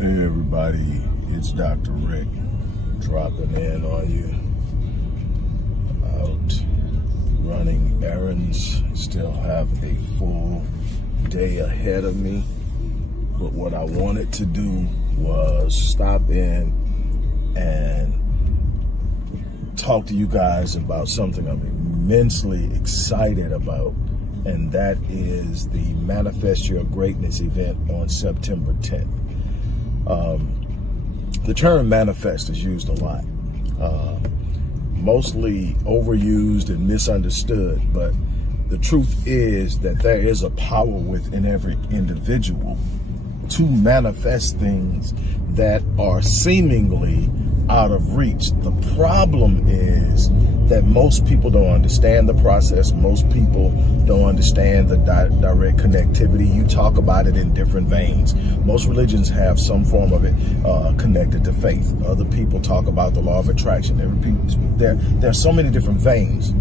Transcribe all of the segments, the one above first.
Hey everybody, it's Dr. Rick dropping in on you. Out running errands, still have a full day ahead of me. But what I wanted to do was stop in and talk to you guys about something I'm immensely excited about, and that is the Manifest Your Greatness event on September 10th. The term manifest is used a lot, mostly overused and misunderstood, but the truth is that there is a power within every individual to manifest things that are seemingly out of reach. The problem is that most people don't understand the process. Most people don't understand the direct connectivity. You talk about it in different veins. Most religions have some form of it connected to faith. Other people talk about the law of attraction. There are so many different veins.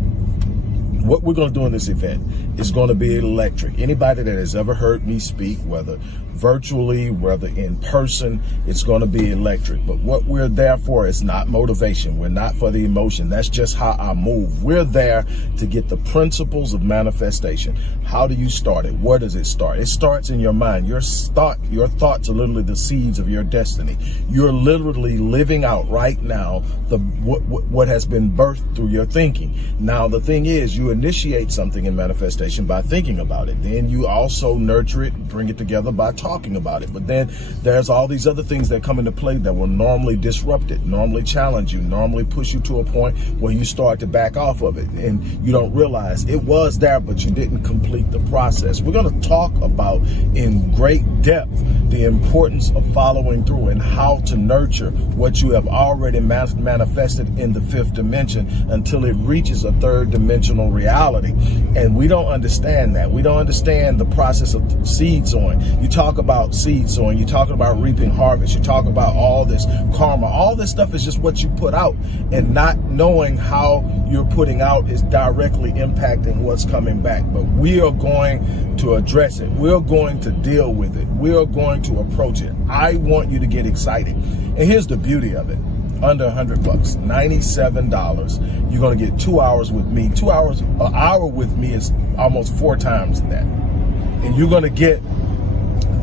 What we're going to do in this event is going to be electric. Anybody that has ever heard me speak, whether virtually, whether in person, it's going to be electric. But what we're there for is not motivation. We're not for the emotion. That's just how I move. We're there to get the principles of manifestation. How do you start it? Where does it start? It starts in your mind. Your thoughts are literally the seeds of your destiny. You're literally living out right now what has been birthed through your thinking. Now, the thing is, you initiate something in manifestation by thinking about it. Then you also nurture it, bring it together by talking about it. But then there's all these other things that come into play that will normally disrupt it, normally challenge you, normally push you to a point where you start to back off of it. And you don't realize it was there, but you didn't complete the process. We're going to talk about in great depth the importance of following through and how to nurture what you have already manifested in the fifth dimension until it reaches a third dimensional reality. And we don't understand that. We don't understand the process of seed sowing. You talk about seed sowing, you talk about reaping harvest, you talk about all this karma. All this stuff is just what you put out, and not knowing how you're putting out is directly impacting what's coming back. But we are going to address it. We're going to deal with it. We are going to approach it. I want you to get excited. And here's the beauty of it. Under $100, $97. You're going to get 2 hours with me. 2 hours, an hour with me is almost 4 times that. And you're going to get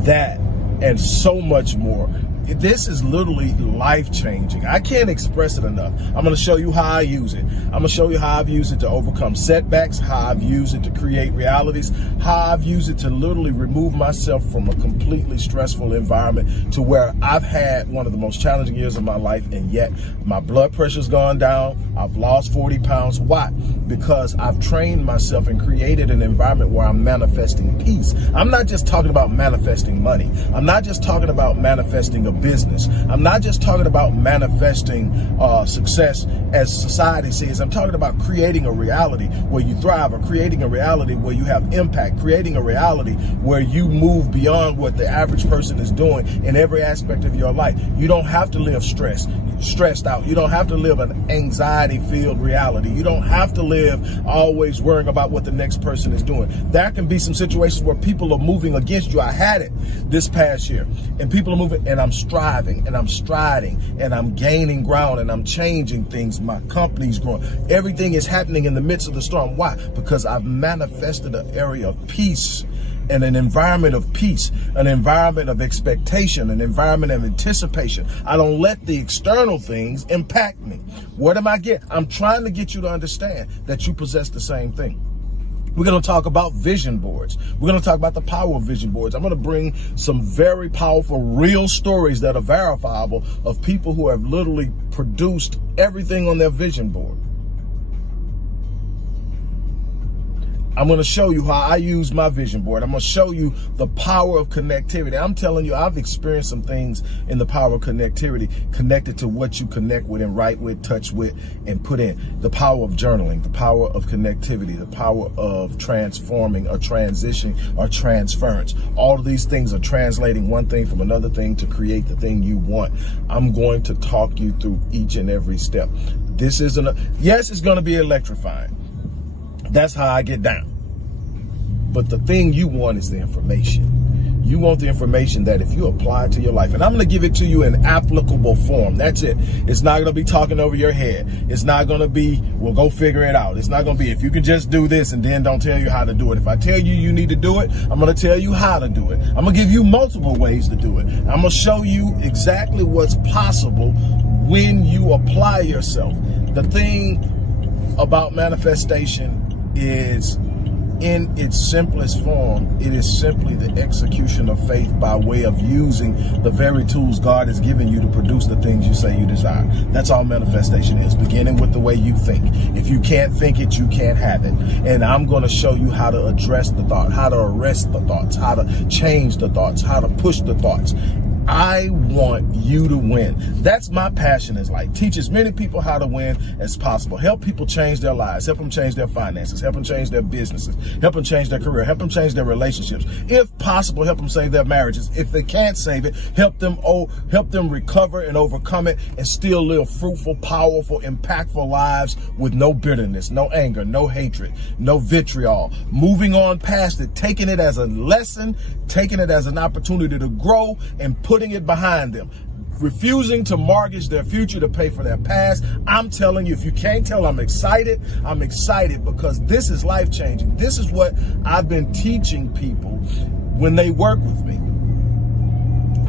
that and so much more. This is literally life-changing. I can't express it enough. I'm going to show you how I use it. I'm going to show you how I've used it to overcome setbacks, how I've used it to create realities, how I've used it to literally remove myself from a completely stressful environment to where I've had one of the most challenging years of my life, and yet my blood pressure's gone down. I've lost 40 pounds. Why? Because I've trained myself and created an environment where I'm manifesting peace. I'm not just talking about manifesting money. I'm not just talking about manifesting a business. I'm not just talking about manifesting success as society says. I'm talking about creating a reality where you thrive, or creating a reality where you have impact, creating a reality where you move beyond what the average person is doing in every aspect of your life. You don't have to live stressed out. You don't have to live an anxiety-filled reality. You don't have to live always worrying about what the next person is doing. There can be some situations where people are moving against you. I had it this past year, and people are moving, and I'm striving, and I'm striding, and I'm gaining ground, and I'm changing things. My company's growing. Everything is happening in the midst of the storm. Why? Because I've manifested an area of peace, and an environment of peace, an environment of expectation, an environment of anticipation. I don't let the external things impact me. What am I getting? I'm trying to get you to understand that you possess the same thing. We're going to talk about vision boards. We're going to talk about the power of vision boards. I'm going to bring some very powerful, real stories that are verifiable of people who have literally produced everything on their vision board. I'm going to show you how I use my vision board. I'm going to show you the power of connectivity. I'm telling you, I've experienced some things in the power of connectivity, connected to what you connect with and write with, touch with, and put in. The power of journaling, the power of connectivity, the power of transforming or transitioning or transference. All of these things are translating one thing from another thing to create the thing you want. I'm going to talk you through each and every step. This isn't yes, it's going to be electrifying. That's how I get down. But the thing you want is the information. You want the information that if you apply to your life, and I'm going to give it to you in applicable form. That's it. It's not going to be talking over your head. It's not going to be, well, go figure it out. It's not going to be, if you can just do this and then don't tell you how to do it. If I tell you you need to do it, I'm going to tell you how to do it. I'm going to give you multiple ways to do it. I'm going to show you exactly what's possible when you apply yourself. The thing about manifestation is, in its simplest form, it is simply the execution of faith by way of using the very tools God has given you to produce the things you say you desire. That's all manifestation is, beginning with the way you think. If you can't think it, you can't have it. And I'm going to show you how to address the thought, how to arrest the thoughts, how to change the thoughts, how to push the thoughts. I want you to win. That's my passion is like. Teach as many people how to win as possible. Help people change their lives. Help them change their finances. Help them change their businesses. Help them change their career. Help them change their relationships. If possible, help them save their marriages. If they can't save it, help them recover and overcome it and still live fruitful, powerful, impactful lives with no bitterness, no anger, no hatred, no vitriol. Moving on past it, taking it as a lesson, taking it as an opportunity to grow, and putting it behind them, refusing to mortgage their future to pay for their past. I'm telling you, if you can't tell, I'm excited. I'm excited because this is life-changing. This is what I've been teaching people when they work with me.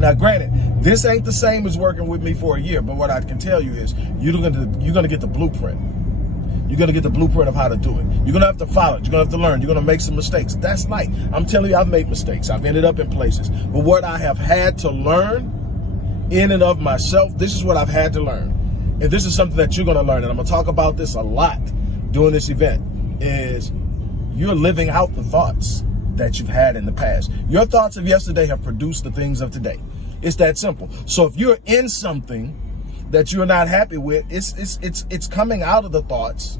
Now, granted, this ain't the same as working with me for a year, but what I can tell you is you're gonna get the blueprint. You're going to get the blueprint of how to do it. You're going to have to follow it. You're going to have to learn. You're going to make some mistakes. That's life. I'm telling you, I've made mistakes. I've ended up in places. But what I have had to learn in and of myself, this is what I've had to learn. And this is something that you're going to learn. And I'm going to talk about this a lot during this event, is you're living out the thoughts that you've had in the past. Your thoughts of yesterday have produced the things of today. It's that simple. So if you're in something that you're not happy with, it's coming out of the thoughts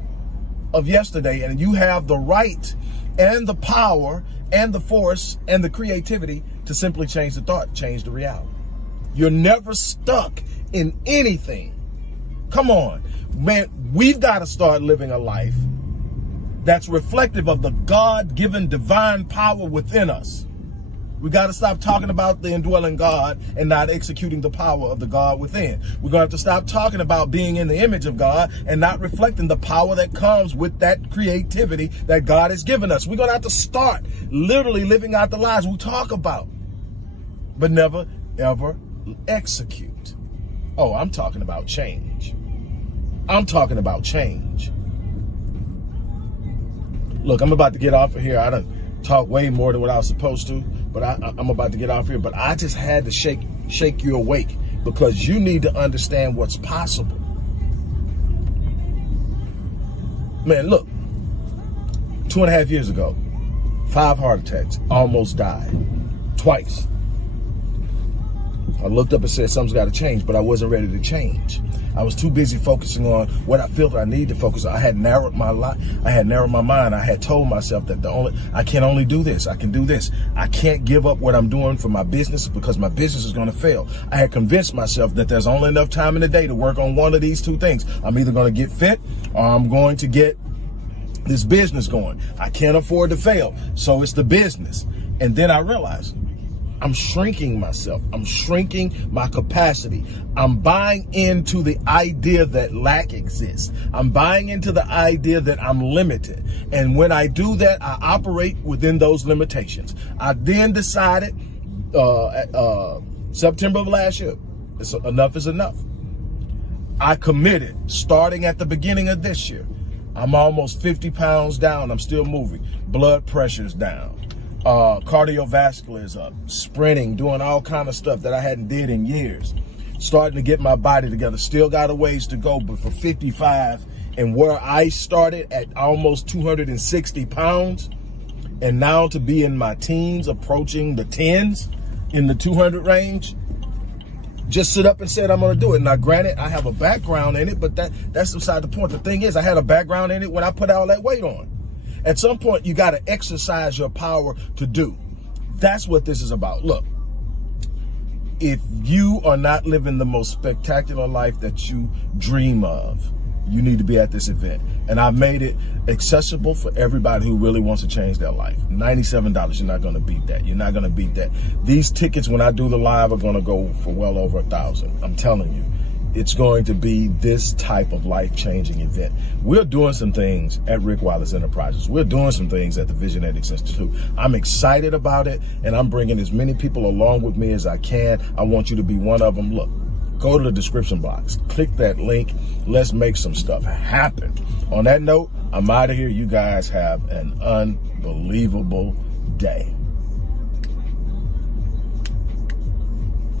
of yesterday, and you have the right and the power and the force and the creativity to simply change the thought, change the reality. You're never stuck in anything. Come on, man, we've got to start living a life that's reflective of the God-given divine power within us. We got to stop talking about the indwelling God and not executing the power of the God within. We're going to have to stop talking about being in the image of God and not reflecting the power that comes with that creativity that God has given us. We're going to have to start literally living out the lives we talk about, but never, ever execute. Oh, I'm talking about change. I'm talking about change. Look, I'm about to get off of here. I done talked way more than what I was supposed to, but I'm about to get off here. But I just had to shake you awake because you need to understand what's possible. Man, look, 2.5 years ago, 5 heart attacks, almost died twice. I looked up and said something's got to change, but I wasn't ready to change. I was too busy focusing on what I feel that I need to focus on. I had narrowed my life. I had narrowed my mind. I had told myself that I can only do this. I can do this. I can't give up what I'm doing for my business because my business is going to fail. I had convinced myself that there's only enough time in the day to work on one of these two things. I'm either going to get fit or I'm going to get this business going. I can't afford to fail. So it's the business. And then I realized I'm shrinking myself. I'm shrinking my capacity. I'm buying into the idea that lack exists. I'm buying into the idea that I'm limited. And when I do that, I operate within those limitations. I then decided September of last year, enough is enough. I committed starting at the beginning of this year. I'm almost 50 pounds down. I'm still moving. Blood pressure's down. Cardiovascular is up, sprinting, doing all kind of stuff that I hadn't did in years, starting to get my body together. Still got a ways to go, but for 55 and where I started at almost 260 pounds and now to be in my teens, approaching the 10s in the 200 range, just sit up and said, I'm going to do it. Now, granted, I have a background in it, but that's beside the point. The thing is, I had a background in it when I put all that weight on. At some point, you got to exercise your power to do. That's what this is about. Look, if you are not living the most spectacular life that you dream of, you need to be at this event. And I've made it accessible for everybody who really wants to change their life. $97, you're not gonna beat that. You're not gonna beat that. These tickets, when I do the live, are gonna go for well over 1,000. I'm telling you, it's going to be this type of life-changing event. We're doing some things at Rick Wallace Enterprises. We're doing some things at the Visionetics Institute. I'm excited about it, and I'm bringing as many people along with me as I can. I want you to be one of them. Look, go to the description box, click that link. Let's make some stuff happen. On that note, I'm out of here. You guys have an unbelievable day.